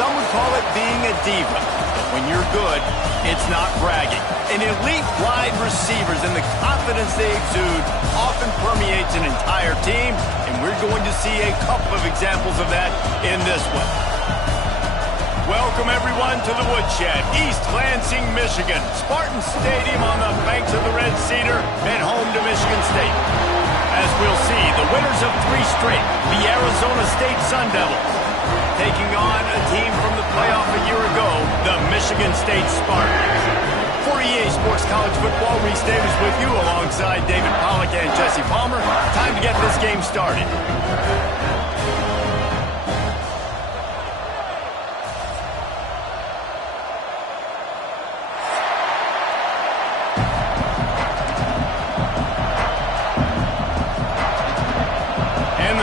Some would call it being a diva. But when you're good, it's not bragging. And elite wide receivers and the confidence they exude often permeates an entire team, and we're going to see a couple of examples of that in this one. Welcome, everyone, to the Woodshed, East Lansing, Michigan. Spartan Stadium on the banks of the Red Cedar and home to Michigan State. As we'll see, the winners of 3 straight, the Arizona State Sun Devils, taking on a team from the playoff a year ago, the Michigan State Spartans. For EA Sports College Football, Reese Davis with you alongside David Pollack and Jesse Palmer. Time to get this game started.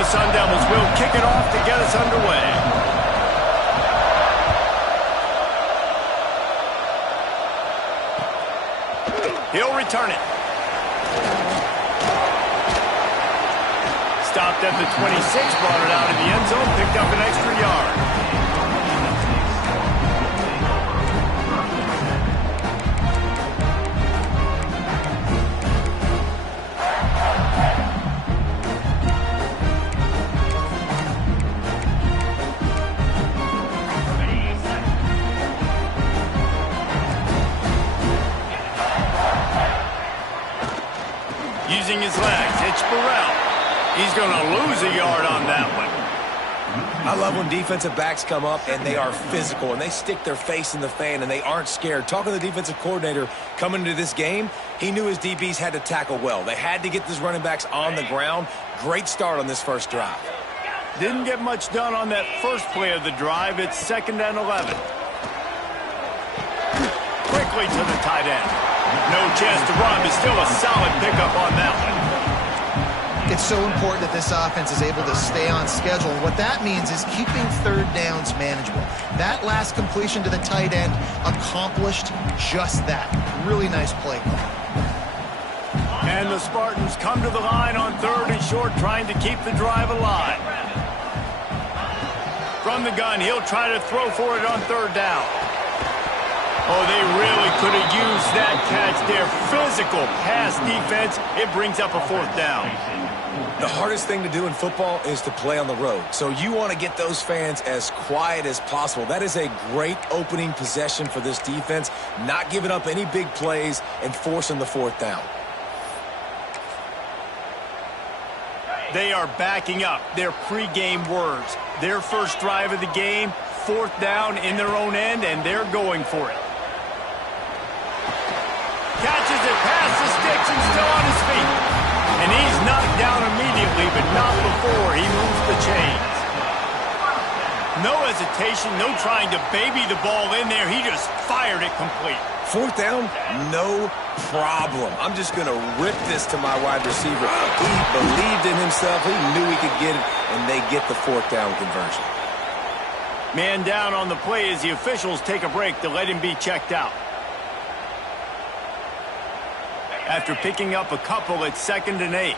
Sun Devils will kick it off to get us underway. He'll return it. Stopped at the 26, brought it out of the end zone, picked up an extra yard. Using his legs, it's Burrell. He's going to lose a yard on that one. I love when defensive backs come up and they are physical and they stick their face in the fan and they aren't scared. Talking to the defensive coordinator coming into this game, he knew his DBs had to tackle well. They had to get these running backs on the ground. Great start on this first drive. Didn't get much done on that first play of the drive. It's 2nd and 11. Quickly to the tight end. No chance to run, but still a solid pickup on that one. It's so important that this offense is able to stay on schedule. And what that means is keeping 3rd downs manageable. That last completion to the tight end accomplished just that. Really nice play call. And the Spartans come to the line on 3rd and short, trying to keep the drive alive. From the gun, he'll try to throw for it on 3rd down. Oh, they really could have used that catch there. Physical pass defense. It brings up a 4th down. The hardest thing to do in football is to play on the road. So you want to get those fans as quiet as possible. That is a great opening possession for this defense. Not giving up any big plays and forcing the 4th down. They are backing up their pregame words. Their first drive of the game, 4th down in their own end, and they're going for it. Catches it past the sticks and still on his feet. And he's knocked down immediately, but not before he moves the chains. No hesitation, no trying to baby the ball in there. He just fired it complete. 4th down, no problem. I'm just going to rip this to my wide receiver. He believed in himself. He knew he could get it, and they get the 4th down conversion. Man down on the play as the officials take a break to let him be checked out. After picking up a couple, it's 2nd and 8.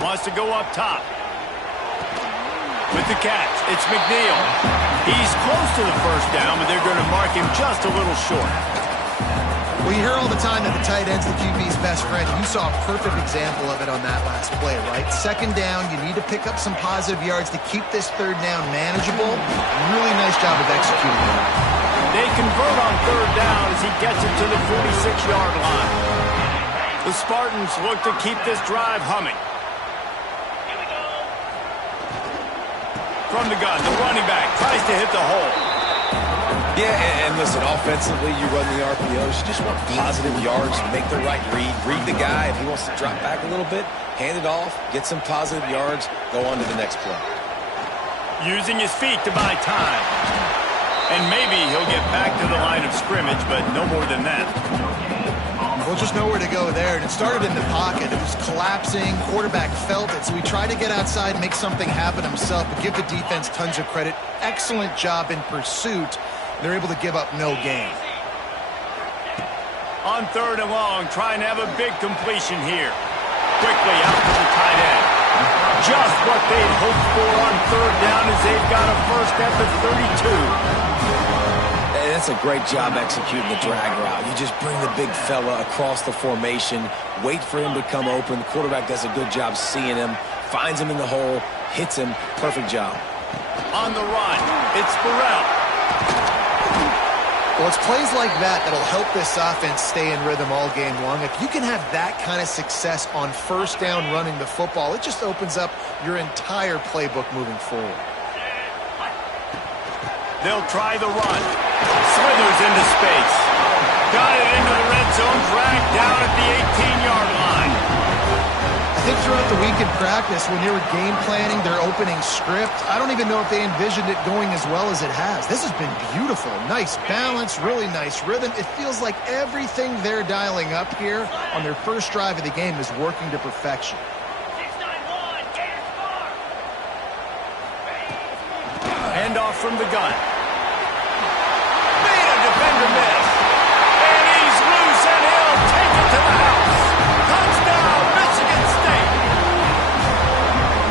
Wants to go up top. With the catch, it's McNeil. He's close to the 1st down, but they're going to mark him just a little short. Well, you hear all the time that the tight end's the QB's best friend. You saw a perfect example of it on that last play, right? 2nd down, you need to pick up some positive yards to keep this 3rd down manageable. Really nice job of executing it. They convert on 3rd down as he gets it to the 46-yard line. The Spartans look to keep this drive humming. From the gun, the running back tries to hit the hole. Yeah, and listen, offensively, you run the RPOs. You just want positive yards, make the right read. Read the guy. If he wants to drop back a little bit, hand it off, get some positive yards, go on to the next play. Using his feet to buy time. And maybe he'll get back to the line of scrimmage, but no more than that. Well, just nowhere to go there. And it started in the pocket. It was collapsing. Quarterback felt it. So he tried to get outside, make something happen himself, but give the defense tons of credit. Excellent job in pursuit. They're able to give up no gain. On 3rd and long, trying to have a big completion here. Quickly out to the tight end. Just what they'd hoped for on third down as they've got a first at the 32. Hey, that's a great job executing the drag route. You just bring the big fella across the formation, wait for him to come open. The quarterback does a good job seeing him, finds him in the hole, hits him. Perfect job. On the run, it's Burrell. Well, it's plays like that that'll help this offense stay in rhythm all game long. If you can have that kind of success on first down running the football, it just opens up your entire playbook moving forward. They'll try the run. Slithers into space. Got it into the red zone, dragged down at the 18-yard line. I think throughout the week in practice, when you were game planning their opening script, I don't even know if they envisioned it going as well as it has. This has been beautiful. Nice balance, really nice rhythm. It feels like everything they're dialing up here on their first drive of the game is working to perfection. Handoff from the gun. Made a defender miss. And he's loose, and he'll take it to the house. Touchdown, Michigan State.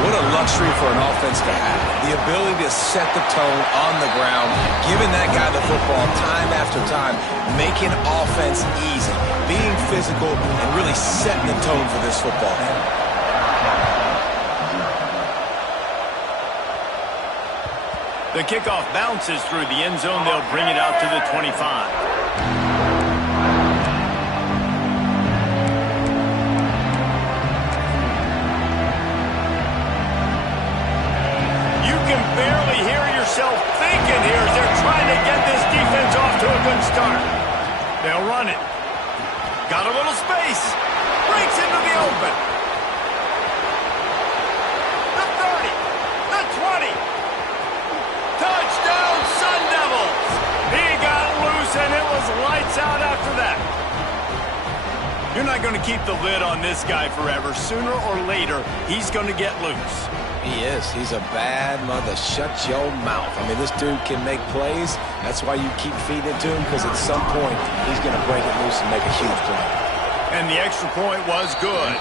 What a luxury for an offense to have. The ability to set the tone on the ground, giving that guy the football time after time, making offense easy, being physical, and really setting the tone for this football game. The kickoff bounces through the end zone. They'll bring it out to the 25. Barely hear yourself thinking here as they're trying to get this defense off to a good start. They'll run it. Got a little space. Breaks into the open. The 30. The 20. Touchdown, Sun Devils. He got loose and it was lights out after that. You're not going to keep the lid on this guy forever. Sooner or later, he's going to get loose. He is. He's a bad mother. Shut your mouth. I mean, this dude can make plays. That's why you keep feeding it to him, because at some point, he's going to break it loose and make a huge play. And the extra point was good.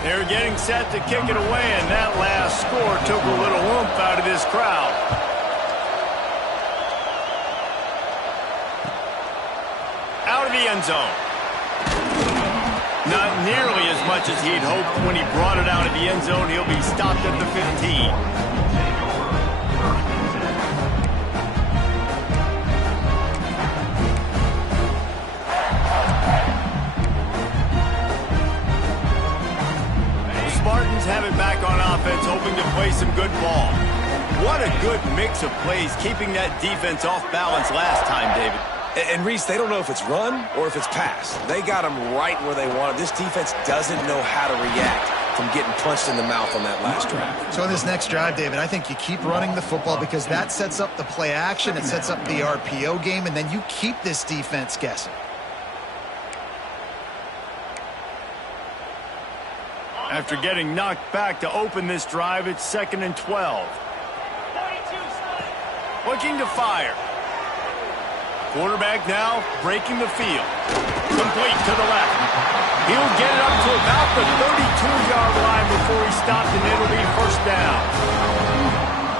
They're getting set to kick it away, and that last score took a little oomph out of this crowd. Out of the end zone. Not nearly as much as he'd hoped when he brought it out of the end zone. He'll be stopped at the 15. Spartans have it back on offense, hoping to play some good ball. What a good mix of plays, keeping that defense off balance last time, David. And Reese, they don't know if it's run or if it's pass. They got them right where they want it. This defense doesn't know how to react from getting punched in the mouth on that last drive. So in this next drive, David, I think you keep running the football because that sets up the play action, it sets up the RPO game, and then you keep this defense guessing. After getting knocked back to open this drive, it's 2nd and 12. Looking to fire. Quarterback now breaking the field. Complete to the left. He'll get it up to about the 32-yard line before he's stopped, and it'll be first down.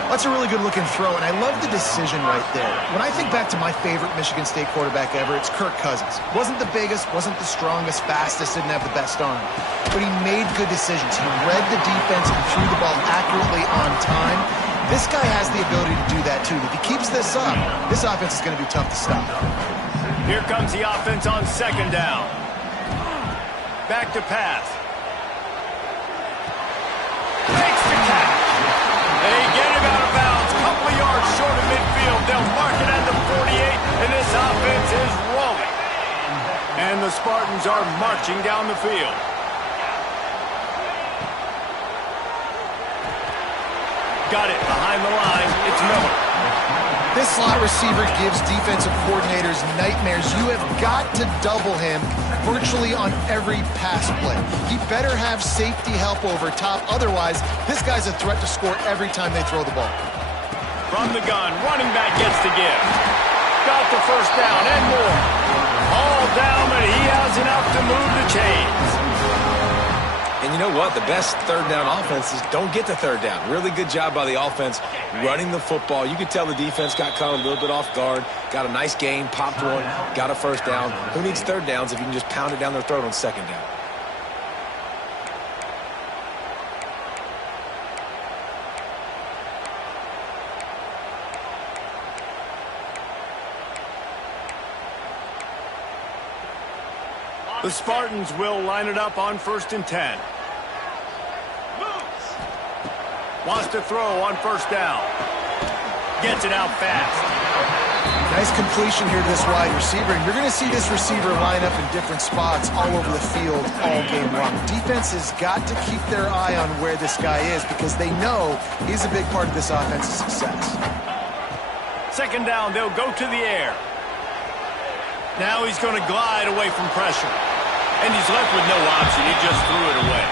That's a really good-looking throw, and I love the decision right there. When I think back to my favorite Michigan State quarterback ever, it's Kirk Cousins. Wasn't the biggest, wasn't the strongest, fastest, didn't have the best arm. But he made good decisions. He read the defense and threw the ball accurately on time. This guy has the ability to do that, too. If he keeps this up, this offense is going to be tough to stop. Here comes the offense on 2nd down. Back to pass. Makes the catch. They get him out of bounds. Couple of yards short of midfield. They'll mark it at the 48, and this offense is rolling. And the Spartans are marching down the field. Got it behind the line. It's Miller. This slot receiver gives defensive coordinators nightmares. You have got to double him virtually on every pass play. He better have safety help over top. Otherwise, this guy's a threat to score every time they throw the ball. From the gun, running back gets the give. Got the first down and more. All down, but he has enough to move the chains. And you know what? The best third down offenses don't get the third down. Really good job by the offense running the football. You could tell the defense got caught a little bit off guard, got a nice gain, popped one, got a first down. Who needs third downs if you can just pound it down their throat on second down? The Spartans will line it up on 1st and 10. Wants to throw on first down. Gets it out fast. Nice completion here to this wide receiver. And you're going to see this receiver line up in different spots all over the field all game long. Defense has got to keep their eye on where this guy is because they know he's a big part of this offense's success. Second down, they'll go to the air. Now he's going to glide away from pressure. And he's left with no option. He just threw it away.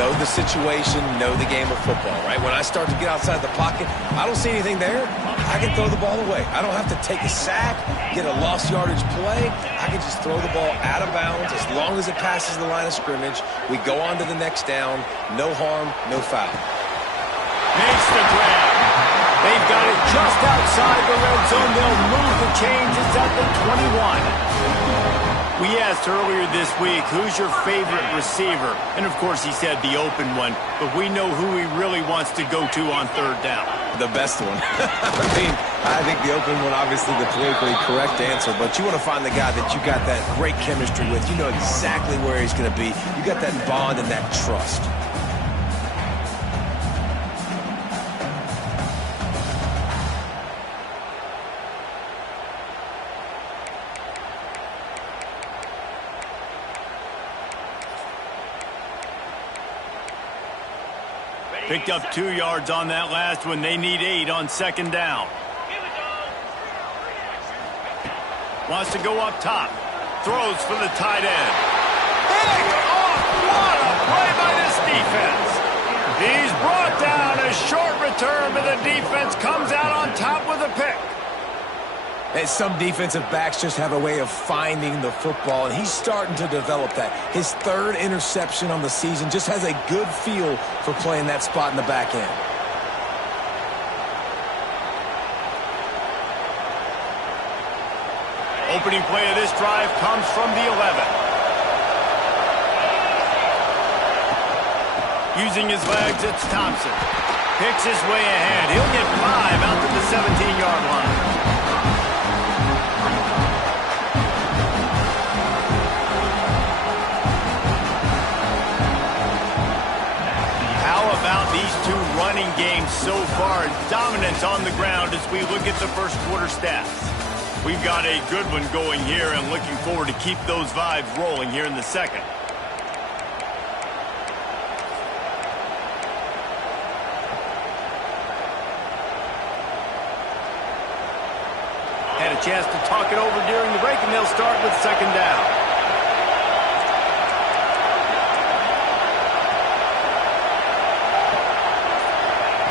Know the situation, know the game of football, right? When I start to get outside the pocket, I don't see anything there, I can throw the ball away. I don't have to take a sack, get a lost yardage play. I can just throw the ball out of bounds as long as it passes the line of scrimmage. We go on to the next down. No harm, no foul. Makes the grab. They've got it just outside the red zone. They'll move the chains. It's at the 21. We asked earlier this week, who's your favorite receiver? And, of course, he said the open one. But we know who he really wants to go to on third down. The best one. I think the open one, obviously the politically correct answer. But you want to find the guy that you got that great chemistry with. You know exactly where he's going to be. You got that bond and that trust. Picked up 2 yards on that last one. They need 8 on second down. Wants to go up top. Throws for the tight end. Pick off! What a play by this defense. He's brought down. A short return, but the defense comes out on top with a pick. And some defensive backs just have a way of finding the football, and he's starting to develop that. His 3rd interception on the season, just has a good feel for playing that spot in the back end. Opening play of this drive comes from the 11. Using his legs, it's Thompson. Picks his way ahead. He'll get 5 out to the 17-yard line. These two running games so far, dominance on the ground as we look at the first quarter stats. We've got a good one going here and looking forward to keep those vibes rolling here in the second. Had a chance to talk it over during the break, and they'll start with second down.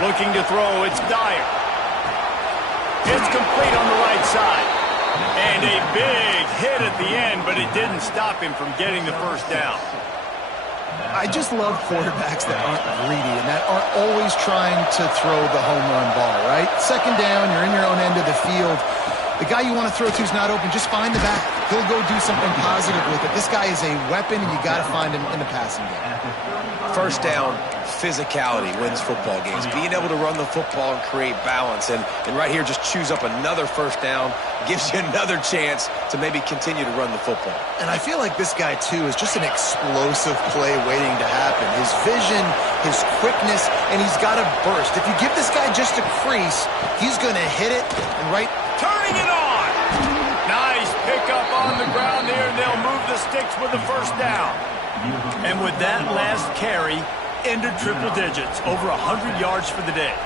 Looking to throw, it's Dyer. It's complete on the right side. And a big hit at the end, but it didn't stop him from getting the first down. I just love quarterbacks that aren't greedy and that aren't always trying to throw the home run ball, right? Second down, you're in your own end of the field. The guy you want to throw to is not open. Just find the back. He'll go do something positive with it. This guy is a weapon, and you got to find him in the passing game. First down, physicality wins football games. Being able to run the football and create balance. And right here, just choose up another first down. Gives you another chance to maybe continue to run the football. And I feel like this guy, too, is just an explosive play waiting to happen. His vision, his quickness, and he's got a burst. If you give this guy just a crease, he's going to hit it and right... Turning it on! Nice pickup on the ground there, and they'll move the sticks with the first down. And with that last carry, ended triple digits, over 100 yards for the day.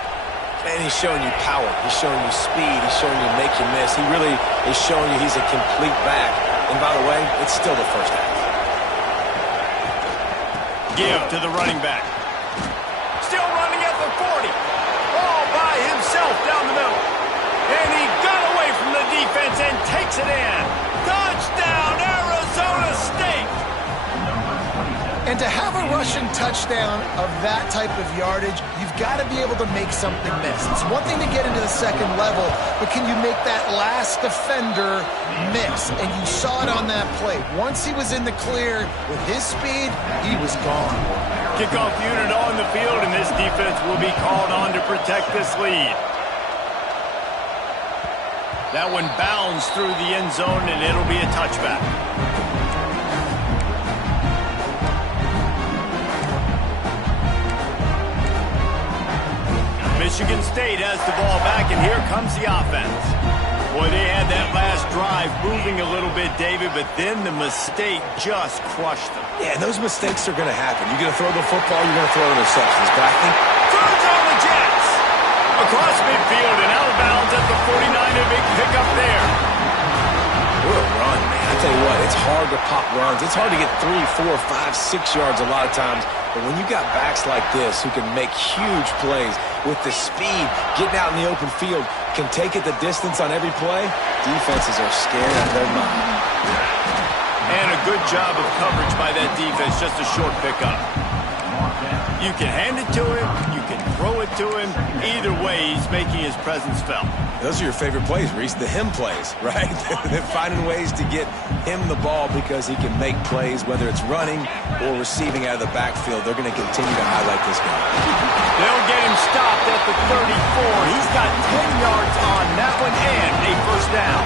Man, he's showing you power. He's showing you speed. He's showing you make you miss. He really is showing you he's a complete back. And by the way, it's still the first half. Give to the running back. Still running at the 40. All by himself down the middle. And he got away from the defense and takes it in. Touchdown, Arizona State. And to have a rushing touchdown of that type of yardage, you've got to be able to make something miss. It's one thing to get into the second level, but can you make that last defender miss? And you saw it on that play. Once he was in the clear with his speed, he was gone. Kickoff unit on the field, and this defense will be called on to protect this lead. That one bounds through the end zone, and it'll be a touchback. Michigan State has the ball back, and here comes the offense. Boy, they had that last drive moving a little bit, David, but then the mistake just crushed them. Yeah, and those mistakes are going to happen. You're going to throw the football, you're going to throw interceptions. But I think turns on the Jets. Across midfield and out of bounds at the 49, a big pickup there. What a run, man. I tell you what, it's hard to pop runs. It's hard to get 3, 4, 5, 6 yards a lot of times. But when you got backs like this who can make huge plays with the speed, getting out in the open field, can take it the distance on every play, defenses are scared out of their mind. And a good job of coverage by that defense, just a short pickup. You can hand it to him, you can throw it to him. Either way, he's making his presence felt. Those are your favorite plays, Reese, the him plays, right? They're finding ways to get him the ball because he can make plays, whether it's running or receiving out of the backfield. They're going to continue to highlight this guy. They'll get him stopped at the 34. He's got 10 yards on that one and a first down.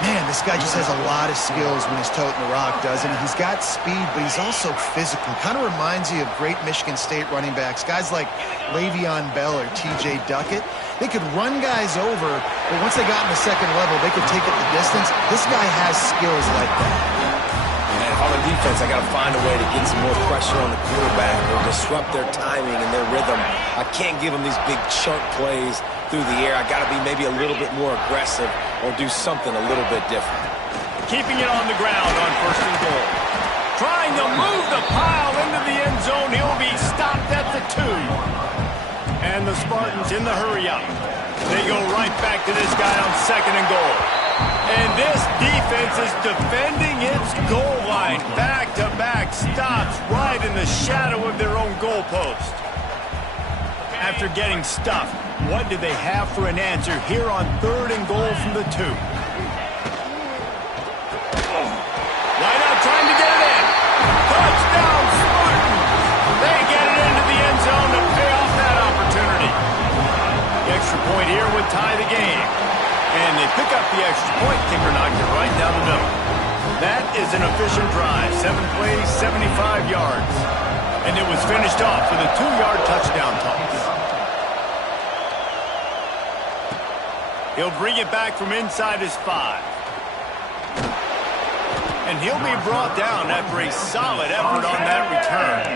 Man, this guy just has a lot of skills when he's toting the rock, doesn't he? He's got speed, but he's also physical. Kind of reminds you of great Michigan State running backs. Guys like Le'Veon Bell or T.J. Duckett. They could run guys over, but once they got in the second level, they could take it the distance. This guy has skills like that. And on the defense, I got to find a way to get some more pressure on the quarterback or disrupt their timing and their rhythm. I can't give them these big chunk plays through the air. I got to be maybe a little bit more aggressive or do something a little bit different. Keeping it on the ground on first and goal. Trying to move the pile into the end zone. He'll be stopped at the 2. And the Spartans in the hurry-up. They go right back to this guy on second and goal. And this defense is defending its goal line. Back-to-back stops right in the shadow of their own goalpost. After getting stuffed, what do they have for an answer here on third and goal from the 2? Right out trying to get it in. Touchdown, Spartans! They get it into the end zone to pay off that opportunity. The extra point here would tie the game. And they pick up the extra point. Kicker knocked it right down the middle. That is an efficient drive. 7 plays, 75 yards. And it was finished off with a 2-yard touchdown toss. He'll bring it back from inside his 5. And he'll be brought down after a solid effort on that return.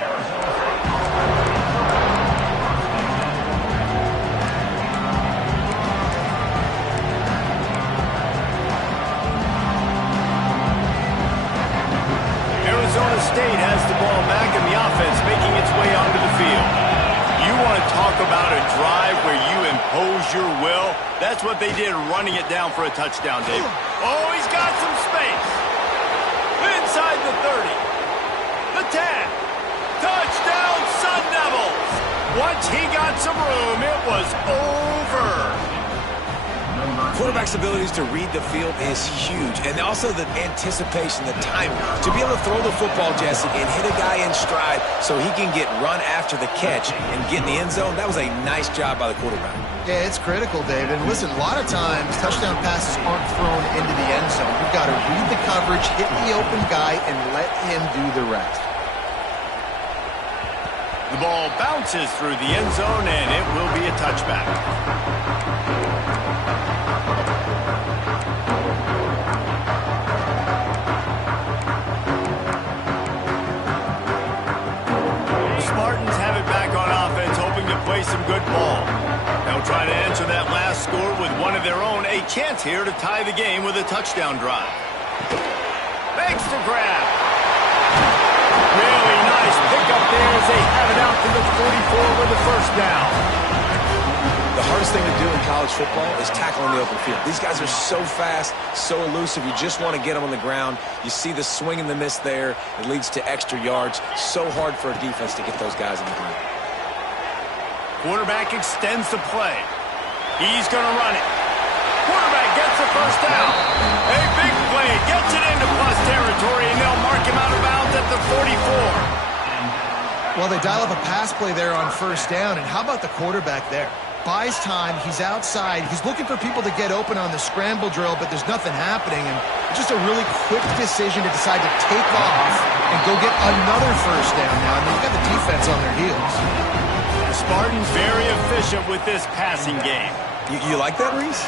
Arizona State has the ball back and the offense making its way onto the field. You want to talk about a drive where you impose your will? That's what they did running it down for a touchdown, Dave. Oh, he's got some space. Inside the 30. The 10. Touchdown, Sun Devils. Once he got some room, it was over. Quarterback's abilities to read the field is huge. And also the anticipation, the timing. To be able to throw the football, Jesse, and hit a guy in stride so he can get run after the catch and get in the end zone, that was a nice job by the quarterback. Yeah, it's critical, David. And listen, a lot of times touchdown passes aren't thrown into the end zone. You've got to read the coverage, hit the open guy, and let him do the rest. The ball bounces through the end zone, and it will be a touchback. play some good ball. They'll try to answer that last score with one of their own. A chance here to tie the game with a touchdown drive. Makes the grab. Really nice pickup there as they have it out to the 44 with the first down. The hardest thing to do in college football is tackling the open field. These guys are so fast, so elusive. You just want to get them on the ground. You see the swing and the miss there. It leads to extra yards. So hard for a defense to get those guys on the ground. Quarterback extends the play. He's going to run it. Quarterback gets the first down. A big play. Gets it into plus territory, and they'll mark him out of bounds at the 44. Well, they dial up a pass play there on first down, and how about the quarterback there? Buys time, he's outside, he's looking for people to get open on the scramble drill, but there's nothing happening, and just a really quick decision to decide to take off and go get another first down now, and they've got the defense on their heels. The Spartans very efficient with this passing game. You like that, Reese?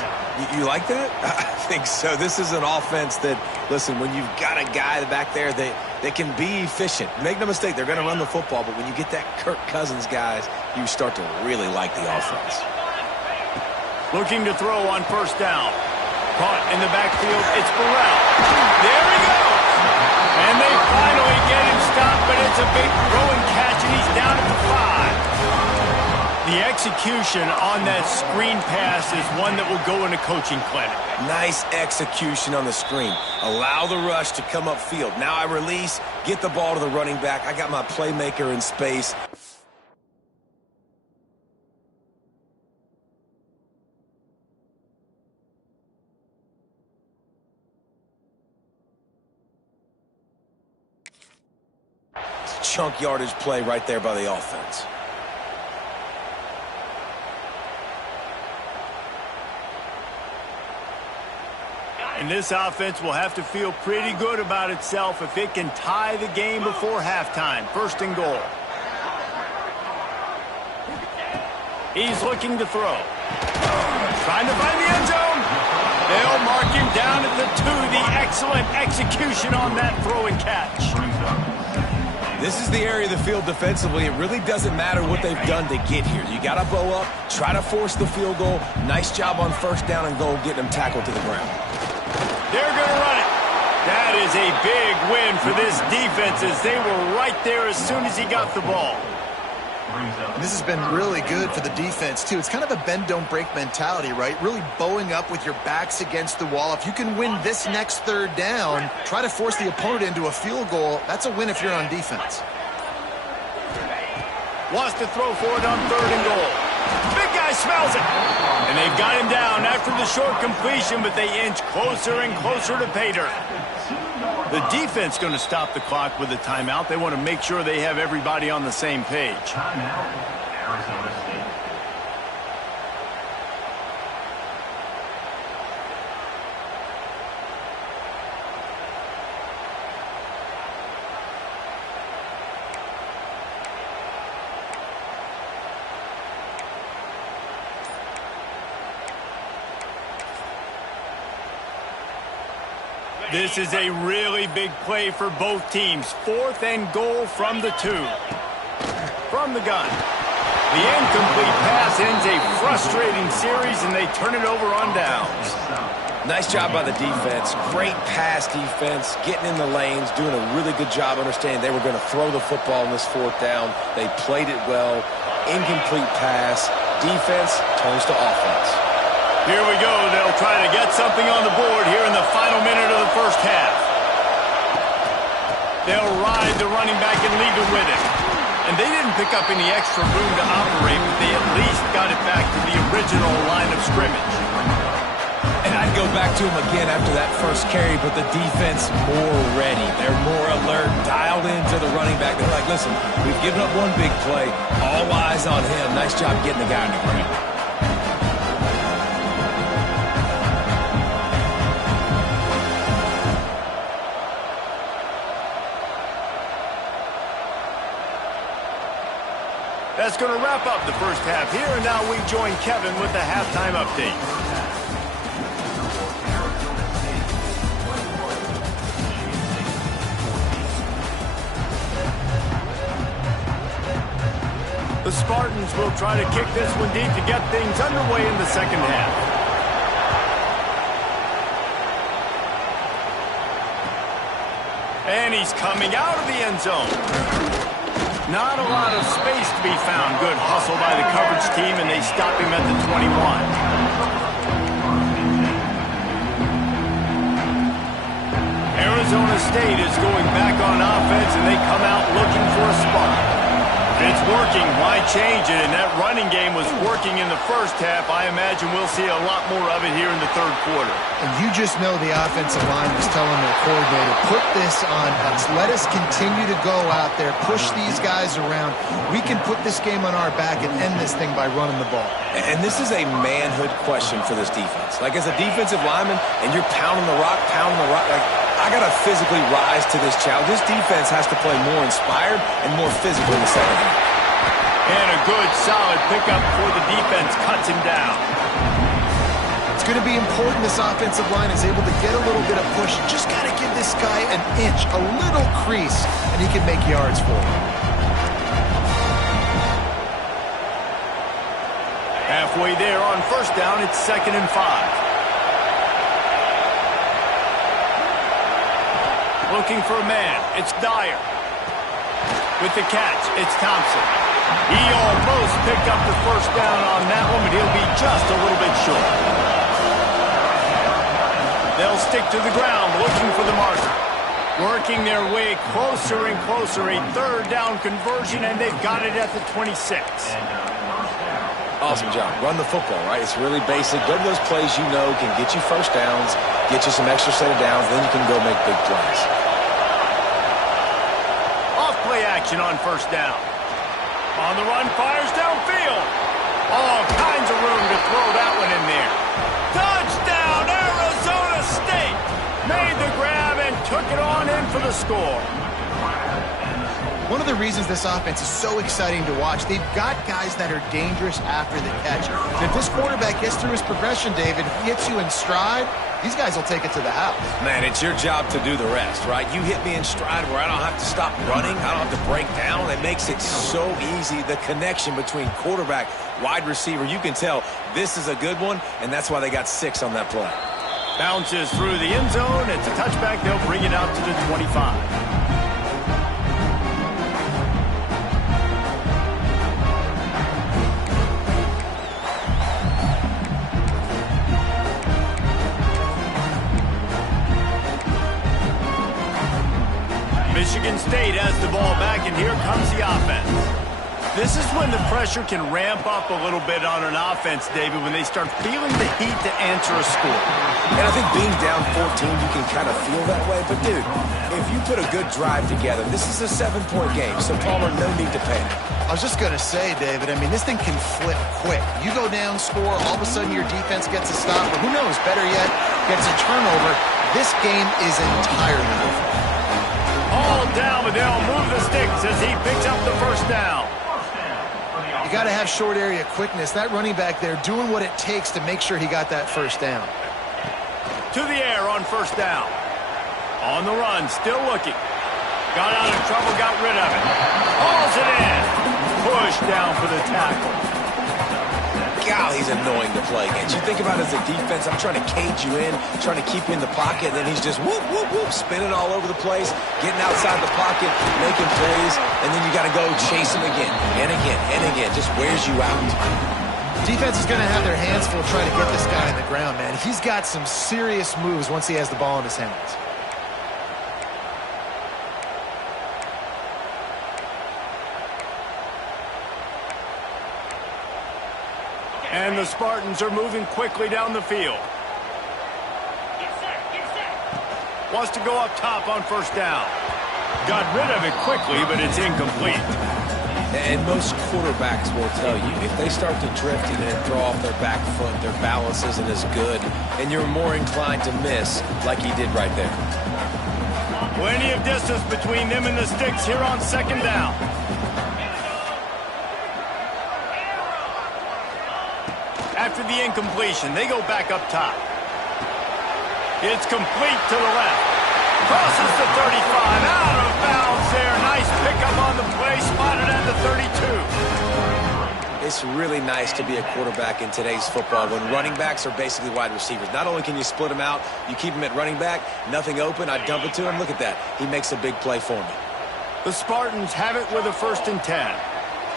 You like that? I think so. This is an offense that, listen, when you've got a guy back there, they can be efficient. Make no mistake, they're going to run the football, but when you get that Kirk Cousins guys, you start to really like the offense. Looking to throw on first down. Caught in the backfield, it's Burrell. There he goes! And they finally get him stopped, but it's a big throw and catch, and he's down at the 5. The execution on that screen pass is one that will go in a coaching clinic. Nice execution on the screen. Allow the rush to come upfield. Now I release, get the ball to the running back. I got my playmaker in space. Chunk yardage play right there by the offense. And this offense will have to feel pretty good about itself if it can tie the game before halftime. First and goal. He's looking to throw. Trying to find the end zone. They'll mark him down at the 2. The excellent execution on that throw and catch. This is the area of the field defensively. It really doesn't matter what they've done to get here. You got to bow up, try to force the field goal. Nice job on first down and goal, getting them tackled to the ground. They're going to run it. That is a big win for this defense as they were right there as soon as he got the ball. And this has been really good for the defense, too. It's kind of a bend-don't-break mentality, right? Really bowing up with your backs against the wall. If you can win this next third down, try to force the opponent into a field goal. That's a win if you're on defense. Wants to throw for it on third and goal. Big guy smells it. And they've got him down after the short completion, but they inch closer and closer to pay dirt. The defense going to stop the clock with a timeout. They want to make sure they have everybody on the same page. Timeout, Arizona State. This is a really big play for both teams. 4th and goal from the 2. From the gun. The incomplete pass ends a frustrating series, and they turn it over on downs. Nice job by the defense. Great pass defense, getting in the lanes, doing a really good job understanding they were going to throw the football on this 4th down. They played it well. Incomplete pass. Defense turns to offense. Here we go. They'll try to get something on the board here in the final minute of the first half. They'll ride the running back and leave it with him. And they didn't pick up any extra room to operate, but they at least got it back to the original line of scrimmage. And I'd go back to him again after that first carry, but the defense more ready. They're more alert, dialed into the running back. They're like, listen, we've given up one big play. All eyes on him. Nice job getting the guy on the ground. That's going to wrap up the first half here, and now we join Kevin with the halftime update. The Spartans will try to kick this one deep to get things underway in the second half. And he's coming out of the end zone. Not a lot of space to be found. Good hustle by the coverage team, and they stop him at the 21. Arizona State is going back on offense, and they come out looking for a spark. It's working. Why change it? And that running game was working in the first half. I imagine we'll see a lot more of it here in the third quarter. And you just know the offensive line was telling their coordinator, put this on us. Let us continue to go out there, push these guys around. We can put this game on our back and end this thing by running the ball. And this is a manhood question for this defense. Like, as a defensive lineman, and you're pounding the rock, like, I got to physically rise to this challenge. This defense has to play more inspired and more physical in the second half. And a good, solid pickup for the defense. Cuts him down. It's going to be important this offensive line is able to get a little bit of push. Just got to give this guy an inch, a little crease, and he can make yards for him. Halfway there on first down, it's 2nd and 5. Looking for a man. It's Dyer. With the catch, it's Thompson. He almost picked up the first down on that one, but he'll be just a little bit short. They'll stick to the ground, looking for the marker. Working their way closer and closer. A third down conversion, and they've got it at the 26. Awesome job. Run the football, right? It's really basic. Go to those plays you know can get you first downs, get you some extra set of downs, then you can go make big plays. Off-play action on first down. On the run, fires downfield. All kinds of room to throw that one in there. Touchdown, Arizona State! Made the grab and took it on in for the score. One of the reasons this offense is so exciting to watch, they've got guys that are dangerous after the catch. And if this quarterback gets through his progression, David, gets you in stride, these guys will take it to the house. Man, it's your job to do the rest, right? You hit me in stride where I don't have to stop running. I don't have to break down. It makes it so easy. The connection between quarterback, wide receiver, you can tell this is a good one, and that's why they got 6 on that play. Bounces through the end zone. It's a touchback. They'll bring it out to the 25. Michigan State has the ball back, and here comes the offense. This is when the pressure can ramp up a little bit on an offense, David, when they start feeling the heat to answer a score. And I think being down 14, you can kind of feel that way. But, dude, if you put a good drive together, this is a 7-point game, so Palmer, no need to panic. I was just going to say, David, I mean, this thing can flip quick. You go down, score, all of a sudden your defense gets a stop, or who knows, better yet, gets a turnover. This game is entirely different. All down, but they'll move the sticks as he picks up the first down. You got to have short area quickness. That running back there doing what it takes to make sure he got that first down. To the air on first down. On the run, still looking. Got out of trouble, got rid of it. Hauls it in. Push down for the tackle. God, he's annoying to play against. You think about it as a defense, I'm trying to cage you in, trying to keep you in the pocket, and then he's just whoop, whoop, whoop, spinning all over the place, getting outside the pocket, making plays, and then you got to go chase him again, and again, and again. Just wears you out. Defense is going to have their hands full trying to get this guy on the ground, man. He's got some serious moves once he has the ball in his hands. And the Spartans are moving quickly down the field. Wants to go up top on first down. Got rid of it quickly, but it's incomplete. And most quarterbacks will tell you, if they start to drift and throw off their back foot, their balance isn't as good, and you're more inclined to miss like he did right there. Plenty of distance between them and the sticks here on second down. After the incompletion, they go back up top. It's complete to the left. Crosses the 35, out of bounds there. Nice pickup on the play, spotted at the 32. It's really nice to be a quarterback in today's football when running backs are basically wide receivers. Not only can you split them out, you keep them at running back, nothing open, I dump it to him. Look at that. He makes a big play for me. The Spartans have it with a 1st and 10.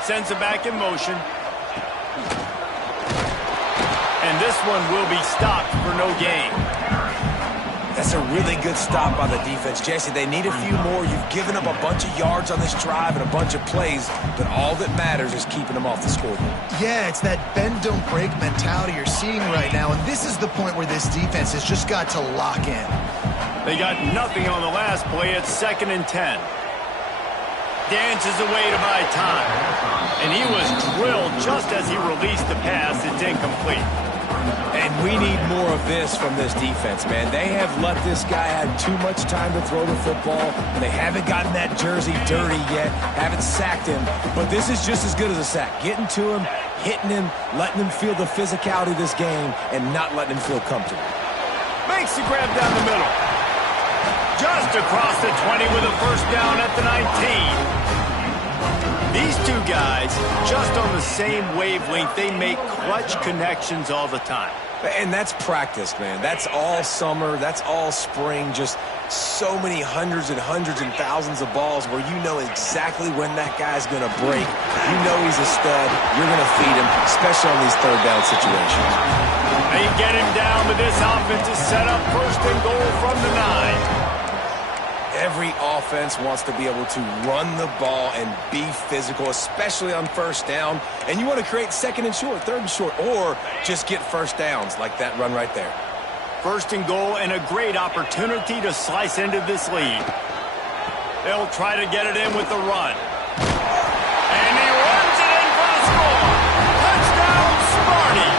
Sends it back in motion. And this one will be stopped for no gain. That's a really good stop by the defense. Jesse, they need a few more. You've given up a bunch of yards on this drive and a bunch of plays, but all that matters is keeping them off the scoreboard. Yeah, it's that bend, don't break mentality you're seeing right now, and this is the point where this defense has just got to lock in. They got nothing on the last play. It's 2nd and 10. Dances away to buy time. And he was drilled just as he released the pass. It's incomplete. And we need more of this from this defense, man. They have let this guy have too much time to throw the football. They haven't gotten that jersey dirty yet, haven't sacked him. But this is just as good as a sack. Getting to him, hitting him, letting him feel the physicality of this game, and not letting him feel comfortable. Makes the grab down the middle. Just across the 20 with a 1st down at the 19. These two guys, just on the same wavelength, they make clutch connections all the time. And that's practice, man. That's all summer. That's all spring. Just so many hundreds and thousands of balls where you know exactly when that guy's going to break. You know he's a stud. You're going to feed him, especially on these 3rd down situations. They get him down, but this offense is set up 1st and goal from the 9. Every offense wants to be able to run the ball and be physical, especially on 1st down. And you want to create 2nd and short, 3rd and short, or just get 1st downs like that run right there. 1st and goal and a great opportunity to slice into this lead. They'll try to get it in with the run. And he runs it in for the score. Touchdown, Sparty.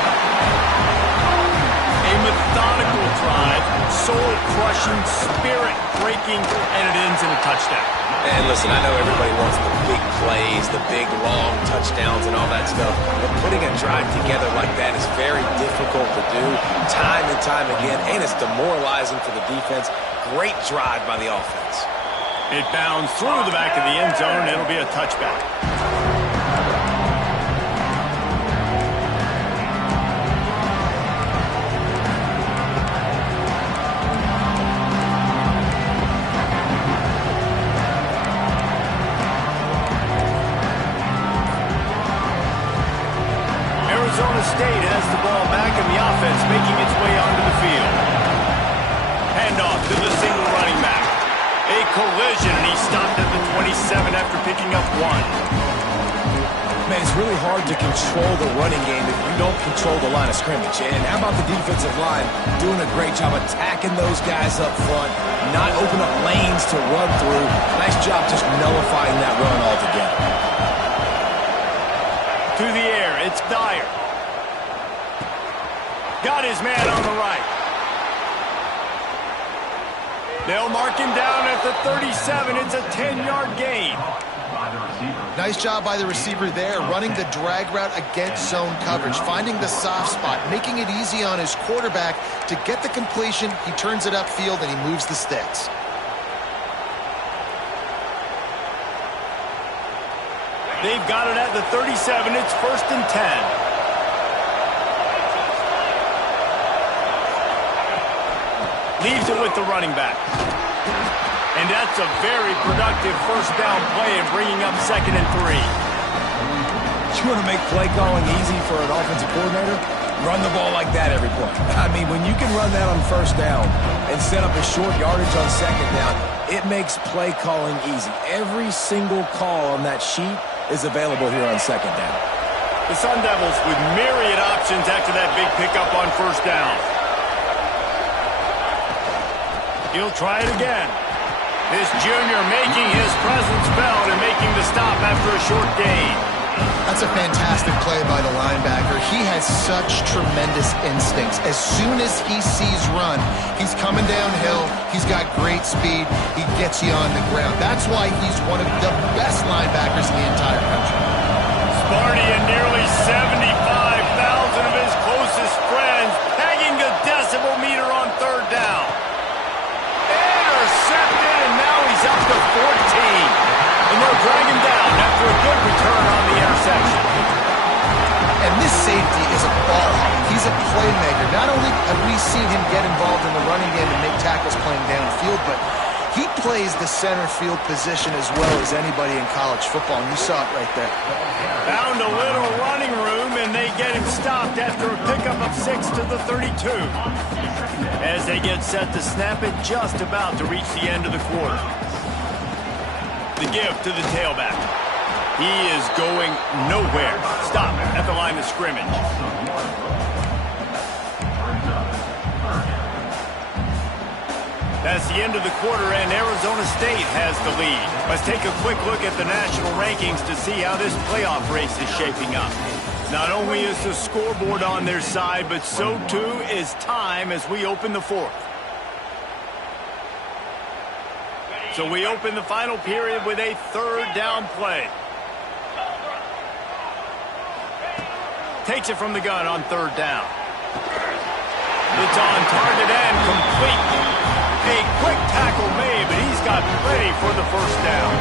A methodical drive, soul-crushing, spirit-breaking, and it ends in a touchdown. And listen, I know everybody wants the big plays, the big, long touchdowns and all that stuff, but putting a drive together like that is very difficult to do time and time again, and it's demoralizing for the defense. Great drive by the offense. It bounds through the back of the end zone, and it'll be a touchback. Arizona State has the ball back in the offense, making its way onto the field. Handoff to the single running back. A collision, and he stopped at the 27 after picking up 1. Man, it's really hard to control the running game if you don't control the line of scrimmage. And how about the defensive line doing a great job attacking those guys up front, not open up lanes to run through. Nice job just nullifying that run altogether. To the air, it's Dyer. Got his man on the right. They'll mark him down at the 37. It's a 10-yard gain. Nice job by the receiver there, running the drag route against zone coverage, finding the soft spot, making it easy on his quarterback to get the completion. He turns it upfield, and he moves the sticks. They've got it at the 37. It's 1st and 10. Leaves it with the running back. And that's a very productive 1st down play and bringing up 2nd and 3. You want to make play calling easy for an offensive coordinator? Run the ball like that every play. I mean, when you can run that on 1st down and set up a short yardage on 2nd down, it makes play calling easy. Every single call on that sheet is available here on 2nd down. The Sun Devils with myriad options after that big pickup on 1st down. He'll try it again. This junior making his presence felt and making the stop after a short gain. That's a fantastic play by the linebacker. He has such tremendous instincts. As soon as he sees run, he's coming downhill. He's got great speed. He gets you on the ground. That's why he's one of the best linebackers in the entire country. Sparty and nearly 75,000 of his closest friends pegging the decibel meter on 3rd down. Intercepted, and now he's up to 14. And they'll drag him down after a good return on the interception. His safety is a ball hawk. He's a playmaker. Not only have we seen him get involved in the running game and make tackles playing downfield, but he plays the center field position as well as anybody in college football, and you saw it right there. Found a little running room, and they get him stopped after a pickup of 6 to the 32. As they get set to snap it, just about to reach the end of the quarter. The give to the tailback. He is going nowhere. Stop at the line of scrimmage. That's the end of the quarter, and Arizona State has the lead. Let's take a quick look at the national rankings to see how this playoff race is shaping up. Not only is the scoreboard on their side, but so too is time as we open the fourth. So we open the final period with a third down play. Takes it from the gun on third down. It's on target and complete. A quick tackle made, but he's got plenty for the first down.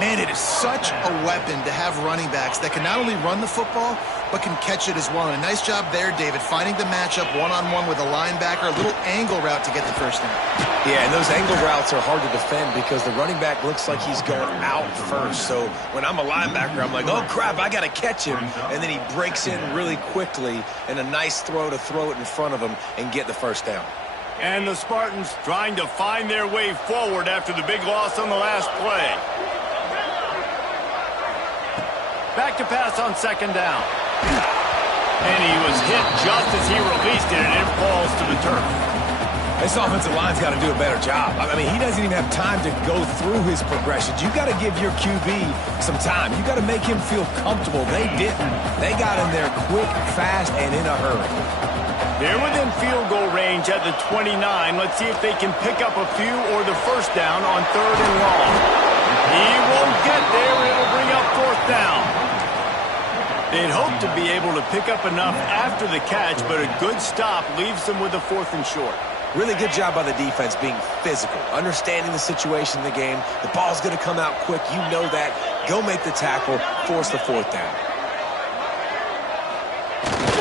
Man, it is such a weapon to have running backs that can not only run the football, but can catch it as well. And a nice job there, David, finding the matchup one-on-one with a linebacker, a little angle route to get the first down. Yeah, and those angle routes are hard to defend because the running back looks like he's going out first. So when I'm a linebacker, I'm like, oh, crap, I got to catch him. And then he breaks in really quickly, and a nice throw to throw it in front of him and get the first down. And the Spartans trying to find their way forward after the big loss on the last play. Back to pass on second down. And he was hit just as he released it, and it falls to the turf. This offensive line's got to do a better job. I mean, he doesn't even have time to go through his progressions. You got to give your QB some time. You got to make him feel comfortable. They didn't. They got in there quick, fast, and in a hurry. They're within field goal range at the 29. Let's see if they can pick up a few or the first down on third and long. He won't get there. It'll bring up fourth down. They'd hope to be able to pick up enough after the catch, but a good stop leaves them with a fourth and short. Really good job by the defense being physical, understanding the situation in the game. The ball's going to come out quick. You know that. Go make the tackle, force the fourth down.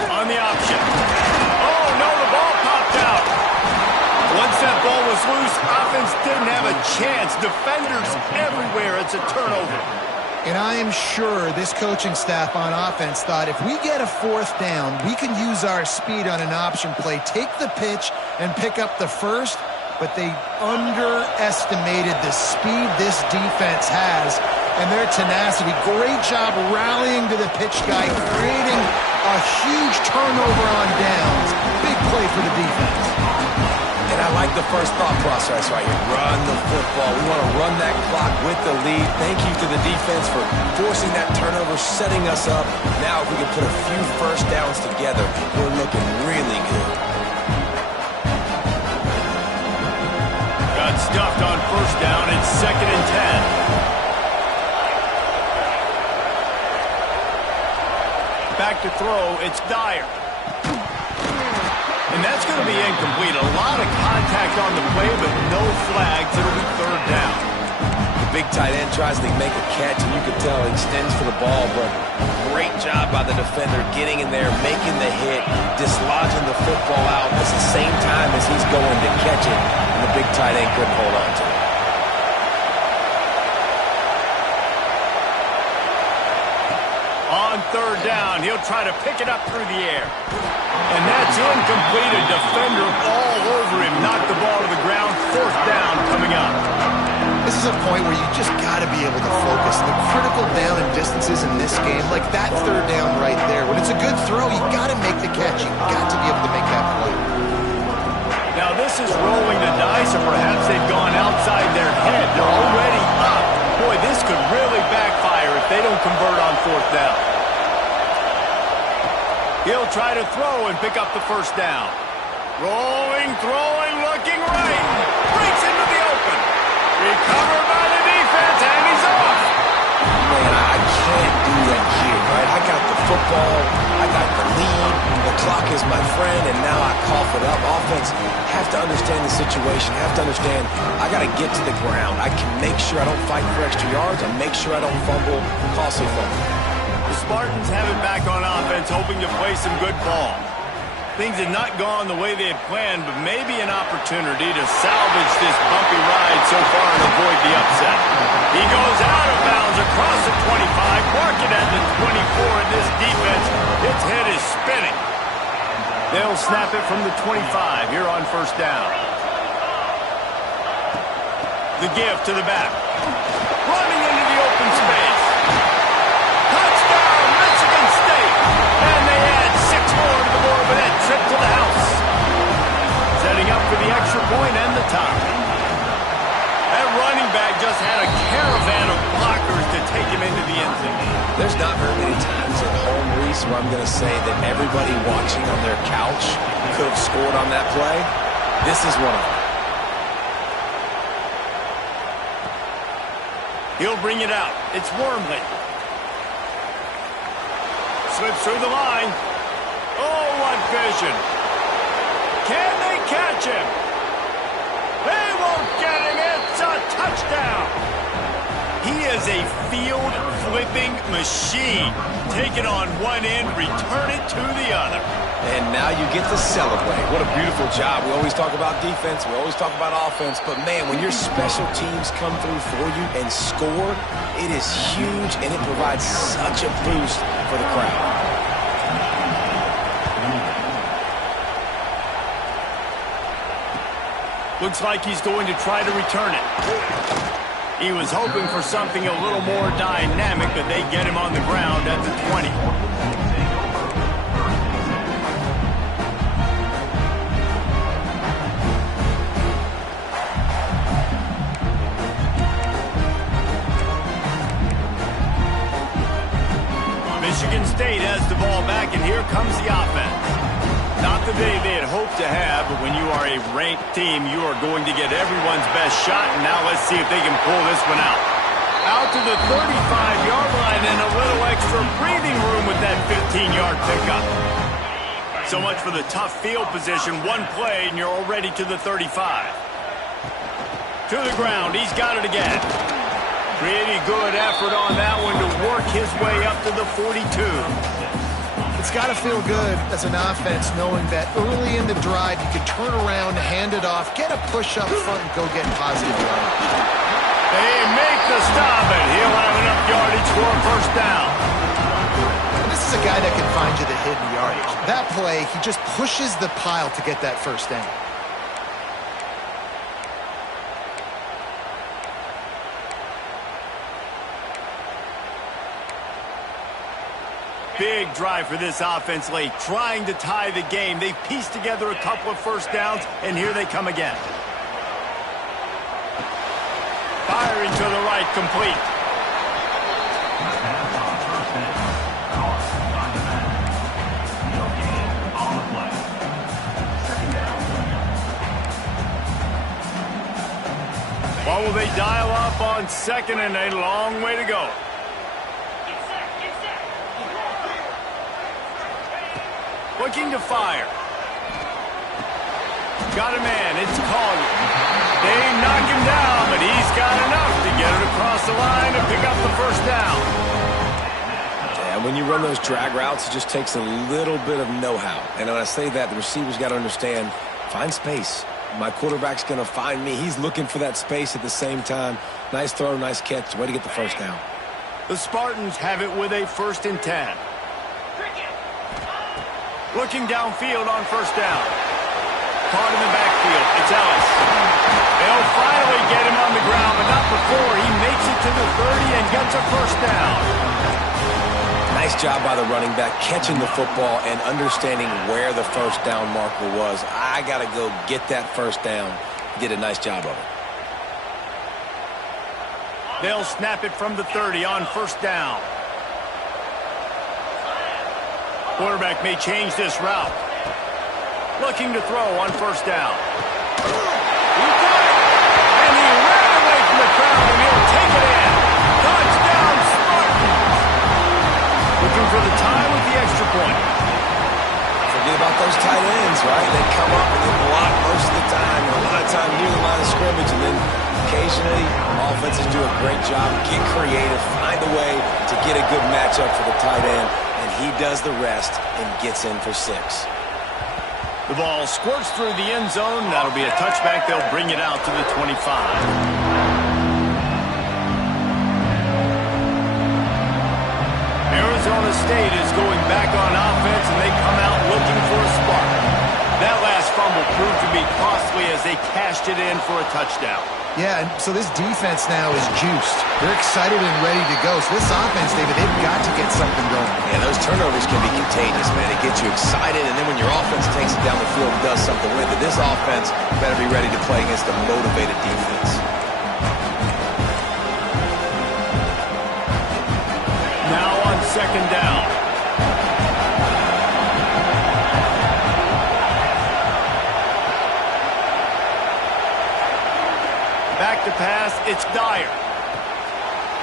On the option. Oh, no, the ball popped out. Once that ball was loose, offense didn't have a chance. Defenders everywhere. It's a turnover. And I am sure this coaching staff on offense thought if we get a fourth down, we can use our speed on an option play, take the pitch, and pick up the first, but they underestimated the speed this defense has and their tenacity. Great job rallying to the pitch guy, creating a huge turnover on downs. Big play for the defense. And I like the first thought process right here. Run the football. We want to run that clock with the lead. Thank you to the defense for forcing that turnover, setting us up. Now if we can put a few first downs together, we're looking really good. Got stuffed on first down. It's 2nd and 10. Back to throw. It's Dyer. And that's going to be incomplete. A lot of contact on the play, but no flags. It'll be third down. The big tight end tries to make a catch, and you can tell he extends for the ball, but great job by the defender getting in there, making the hit, dislodging the football out at the same time as he's going to catch it, and the big tight end couldn't hold on to it. On third down, he'll try to pick it up through the air. And that's incomplete. A defender all over him. Knocked the ball to the ground. Fourth down coming up. This is a point where you just got to be able to focus. The critical down and distances in this game, like that third down right there. When it's a good throw, you got to make the catch. You got to be able to make that play. Now this is rolling the dice, or perhaps they've gone outside their head. They're already up. Boy, this could really backfire if they don't convert on fourth down. He'll try to throw and pick up the first down. Rolling, throwing, looking right. Breaks into the open. Recovered by the defense, and he's off. Man, I can't do that here, right? I got the football. I got the lead. The clock is my friend, and now I cough it up. Offense have to understand the situation, have to understand I got to get to the ground. I can make sure I don't fight for extra yards. I make sure I don't fumble, costly fumble. The Spartans have it back on offense, hoping to play some good ball. Things have not gone the way they had planned, but maybe an opportunity to salvage this bumpy ride so far and avoid the upset. He goes out of bounds across the 25, marking at the 24, and this defense, its head is spinning. They'll snap it from the 25 here on first down. The give to the back. Running into the open space. Touchdown, Michigan State! And they add 6 more to the board with that trip to the house. Setting up for the extra point and the tie. That running back just had a caravan of blockers to take him into the end zone. There's not very many times at home, Reese, where I'm going to say that everybody watching on their couch could have scored on that play. This is one of them. He'll bring it out. It's Wormley. Slips through the line. Oh, what vision. Can they catch him? They won't get him. It's a touchdown. He is a field-flipping machine. Take it on one end, return it to the other. And now you get to celebrate. What a beautiful job. We always talk about defense. We always talk about offense. But, man, when your special teams come through for you and score, it is huge, and it provides such a boost for the crowd. Looks like he's going to try to return it. He was hoping for something a little more dynamic, but they get him on the ground at the 20. Michigan State has the ball back, and here comes the offense. Not the day they had hoped to have, but when you are a ranked team, you are going to get everyone's best shot, and now let's see if they can pull this one out. Out to the 35-yard line and a little extra breathing room with that 15-yard pickup. So much for the tough field position. One play, and you're already to the 35. To the ground. He's got it again. Pretty good effort on that one to work his way up to the 42. It's got to feel good as an offense knowing that early in the drive you can turn around, hand it off, get a push up front, and go get positive yardage. They make the stop, and he'll have enough yardage for a first down. And this is a guy that can find you the hidden yardage. That play, he just pushes the pile to get that first down. Big drive for this offense late, trying to tie the game. They pieced together a couple of first downs, and here they come again. Firing to the right, complete. What will they dial up on second, and a long way to go. Looking to fire. Got a man. It's Collier. They knock him down, but he's got enough to get it across the line and pick up the first down. And when you run those drag routes, it just takes a little bit of know-how. And when I say that, the receiver's got to understand, find space. My quarterback's going to find me. He's looking for that space at the same time. Nice throw, nice catch. Way to get the first down. The Spartans have it with a 1st and 10. Looking downfield on first down. Caught in the backfield. It's Ellis. They'll finally get him on the ground, but not before he makes it to the 30 and gets a first down. Nice job by the running back, catching the football and understanding where the first down marker was. I got to go get that first down. He did a nice job of it. They'll snap it from the 30 on first down. Quarterback may change this route. Looking to throw on first down. He got it! And he ran away from the crowd, and he'll take it in. Touchdown, Spartans! Looking for the tie with the extra point. Forget about those tight ends, right? They come up and they block most of the time, and a lot of time near the line of scrimmage, and then Occasionally, offenses do a great job, get creative, find a way to get a good matchup for the tight end, and he does the rest and gets in for 6. The ball squirts through the end zone. That'll be a touchback. They'll bring it out to the 25. Arizona State is going back on offense, and they come out looking for a spark. That last fumble proved to be costly as they cashed it in for a touchdown. Yeah, and so this defense now is juiced. They're excited and ready to go. So this offense, David, they've got to get something going. Yeah, those turnovers can be contagious, man. It gets you excited, and then when your offense takes it down the field and does something with it, this offense better be ready to play against a motivated defense. Now on second down. Back to pass, it's Dyer.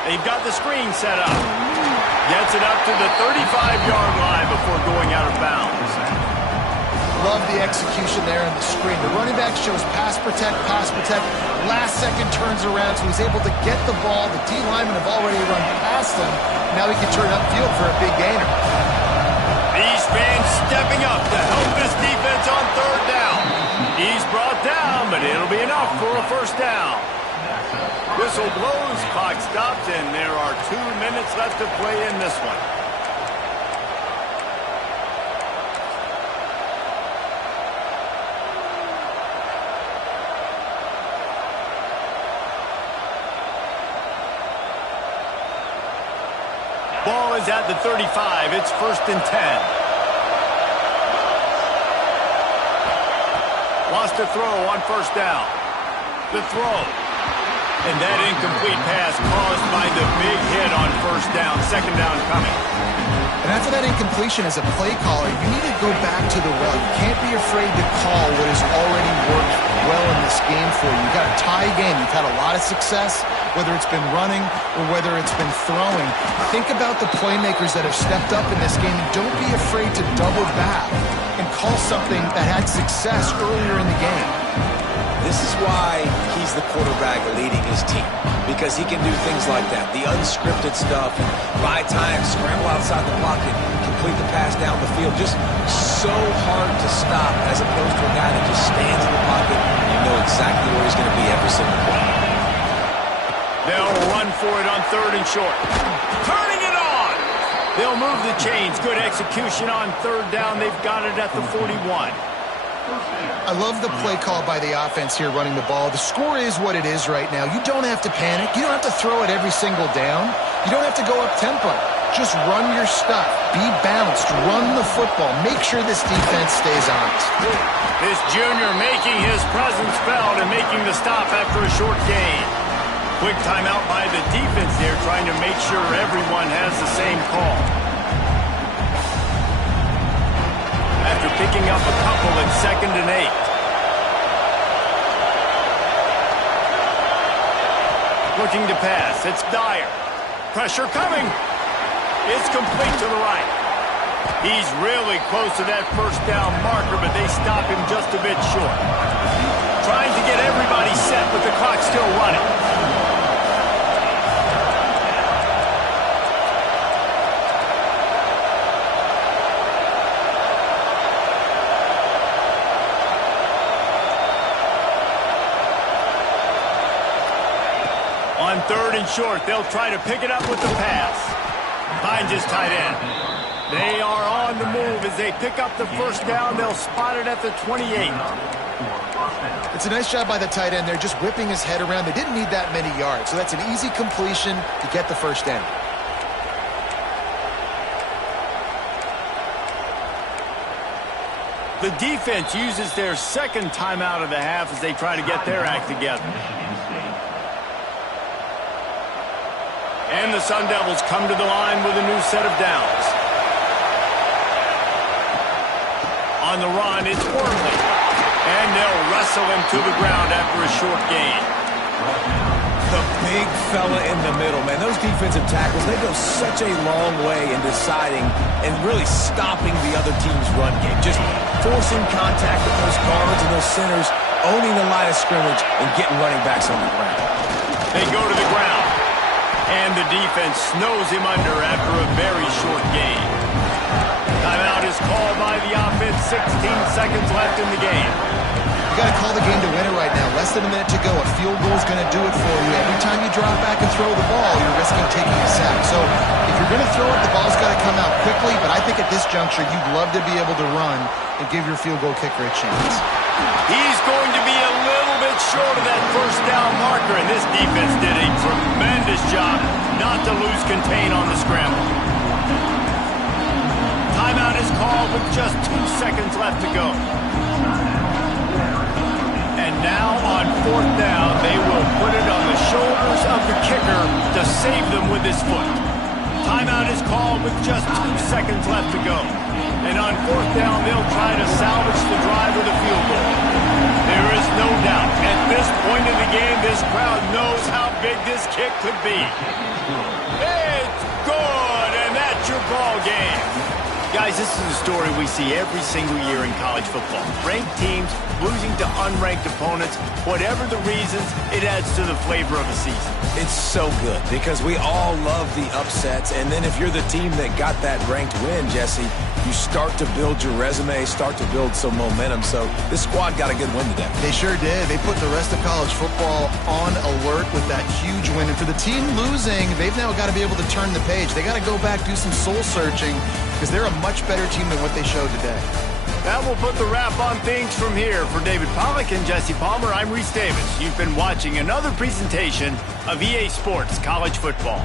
They've got the screen set up. Gets it up to the 35-yard line before going out of bounds. Love the execution there in the screen. The running back shows pass protect. Last second turns around, so he's able to get the ball. The D linemen have already run past him. Now he can turn upfield for a big gainer. These fans stepping up to help this defense on third down. He's brought down, but it'll be enough for a first down. Whistle blows, clock stops, and there are 2 minutes left to play in this one. Ball is at the 35. It's 1st and 10. Wants to throw on first down. The throw. And that incomplete pass caused by the big hit on first down. Second down coming. And after that incompletion, as a play caller, you need to go back to the well. You can't be afraid to call what has already worked well in this game for you. You've got a tie game. You've had a lot of success, whether it's been running or whether it's been throwing. Think about the playmakers that have stepped up in this game, and don't be afraid to double back and call something that had success earlier in the game. This is why he's the quarterback leading his team, because he can do things like that, the unscripted stuff, buy time, scramble outside the pocket, complete the pass down the field. Just so hard to stop as opposed to a guy that just stands in the pocket and you know exactly where he's going to be every single play. They'll run for it on 3rd and short. Turning it on! They'll move the chains. Good execution on 3rd down. They've got it at the 41. I love the play call by the offense here running the ball. The score is what it is right now. You don't have to panic. You don't have to throw it every single down. You don't have to go up-tempo. Just run your stuff. Be balanced. Run the football. Make sure this defense stays honest. This junior making his presence felt and making the stop after a short gain. Quick timeout by the defense there, trying to make sure everyone has the same call. After picking up a couple at 2nd and 8. Looking to pass. It's Dyer. Pressure coming. It's complete to the right. He's really close to that first down marker, but they stop him just a bit short. Trying to get everybody set with the clock still running. On 3rd and short, they'll try to pick it up with the pass. Finds his tight end. They are on the move as they pick up the first down. They'll spot it at the 28. It's a nice job by the tight end there, just whipping his head around. They didn't need that many yards, so that's an easy completion to get the first down. The defense uses their second timeout of the half as they try to get their act together. And the Sun Devils come to the line with a new set of downs. On the run, it's Wormley. And they'll wrestle him to the ground after a short gain. The big fella in the middle, man. Those defensive tackles, they go such a long way in deciding and really stopping the other team's run game. Just forcing contact with those guards and those centers owning the line of scrimmage and getting running backs on the ground. They go to the ground, and the defense snows him under after a very short gain. Timeout is called by the offense. 16 seconds left in the game. You got to call the game to win it right now. Less than a minute to go. A field goal is going to do it for you. Every time you drop back and throw the ball, you're risking taking a sack. So if you're going to throw it, the ball's got to come out quickly. But I think at this juncture, you'd love to be able to run and give your field goal kicker a chance. He's going to be a little bit short of that first down marker, and this defense did a tremendous job not to lose contain on the scramble. Timeout is called with just 2 seconds left to go. And now on 4th down, they will put it on the shoulders of the kicker to save them with his foot. Timeout is called with just 2 seconds left to go. And on 4th down, they'll try to salvage the drive with a field goal. There is no doubt, at this point in the game, this crowd knows how big this kick could be. It's good, and that's your ball game. Guys, this is a story we see every single year in college football. Ranked teams losing to unranked opponents. Whatever the reasons, it adds to the flavor of a season. It's so good because we all love the upsets. And then if you're the team that got that ranked win, Jesse, you start to build your resume, start to build some momentum. So this squad got a good win today. They sure did. They put the rest of college football on alert with that huge win. And for the team losing, they've now got to be able to turn the page. They got to go back, do some soul searching, because they're a much better team than what they showed today. That will put the wrap on things from here. For David Pollack and Jesse Palmer, I'm Reese Davis. You've been watching another presentation of EA Sports College Football.